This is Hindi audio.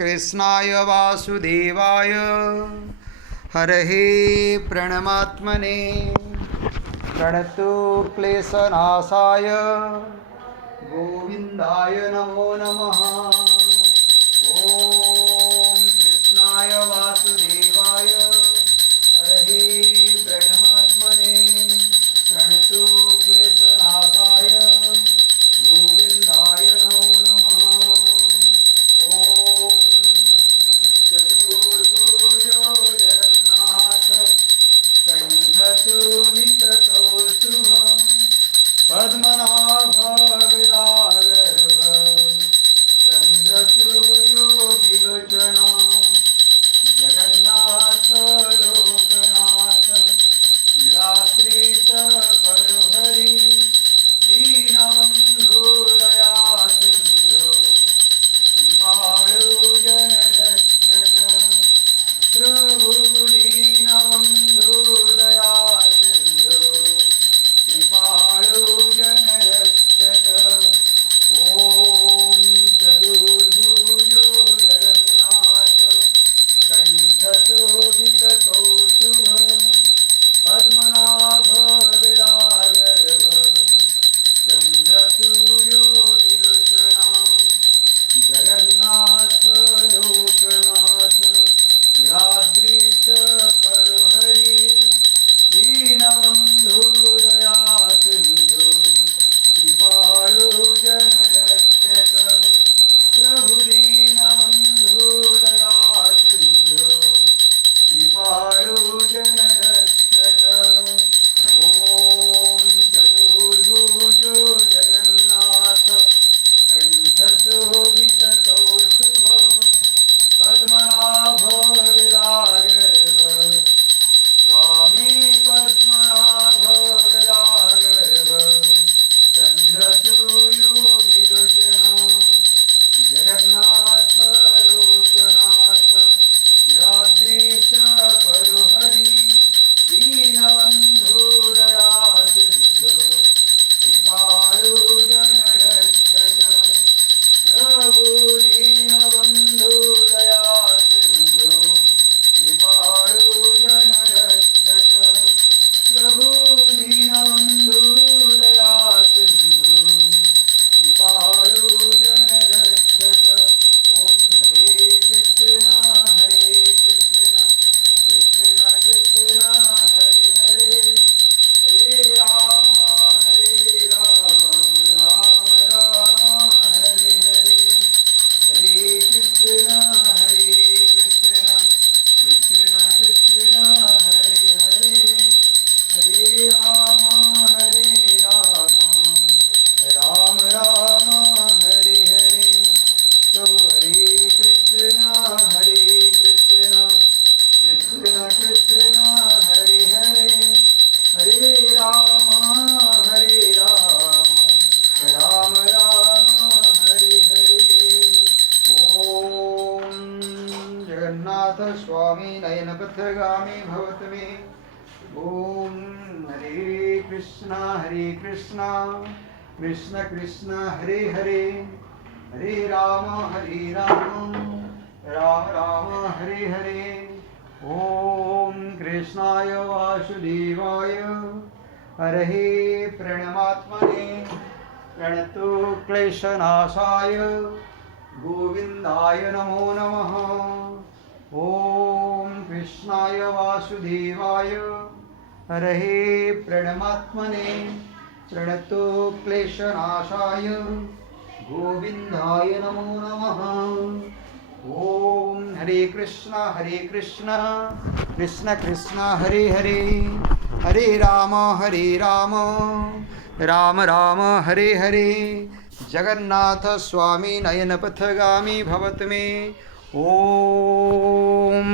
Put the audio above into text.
कृष्णाय वासुदेवाय हरहे प्रणमात्मने प्रणतो क्लेशनाशाय गोविंदाय नमो नमः। ओम कृष्णाय वासुदेवाय हरहे प्रणमात्मने प्रणतो क्लेशनाशाय गोविंदाय नमो नमः। ओम चतुर्भुजो जगन्नाथ कंठशोभितकौस्तुभ पद्मनाभ विरागर्भ चंद्रसूर्यो विलोचन जगन्नाथ लोकनाथ नीलाद्रीश परुहरि दीनबन्धु दया सिन्धु कृपाळु जनरक्षक प्रभु दीनबन्धु दया सिन्धु कृपाळु जनरक्षक। ओम चतुर्भुजो जगन्नाथ कंठशोभितकौस्तुभ पद्मनाभ विरागर्भ चंद्रसूर्यो विलोचना जगन्नाथ लोकनाथ नीलाद्रीश परुहरि दीनबन्धु दया सिन्धु कृपाळु जनरक्षक प्रभु दीनबन्धु दया सिन्धु कृपाळु जनरक्षक। ओम चतुर्भुजो जगन्नाथ कंठशोभितकौस्तुभ पद्मनाभ विरागर्भ स्वामी पद्मनाभ विरागर्भ चंद्रसूर्यो विलोचन जगन्नाथ लोकनाथ नीलाद्रीश परुहरि दीनबन्धु दया सिन्धु कृपाळु जनरक्षक प्रभु दीनबन्धु दया सिन्धु कृपाळु जनरक्षक प्रभु दीनबन्धु दया सिन्धु कृपाळु जनरक्षक। ओम हरे कृष्ण कृष्ण कृष्ण हरे हरे हरे राम राम राम हरे हरे हरे कृष्ण कृष्ण कृष्ण हरे हरे हरे राम राम राम हरे हरे। प्रभु हरे कृष्ण कृष्ण कृष्ण हरे हरे हरे राम राम राम हरे हरे। ओम जगन्नाथ स्वामी नयनपथगामी भवत मे। ओम हरे कृष्ण कृष्ण कृष्ण हरे हरे हरे राम राम राम हरे हरे। ओम कृष्णाय वासुदेवाय हरहे प्रणमात्मने प्रणतो क्लेशनाशाय गोविंदाय नमो नमः। ओम कृष्णाय वासुदेवाय हरहे प्रणमात्मने प्रणतो क्लेशनाशाय गोविंदाय नमो नमः। ओम हरे कृष्ण कृष्ण कृष्ण हरे हरे हरे राम राम राम हरे हरे। जगन्नाथ स्वामी नयनपथगामी भवत मे। ओम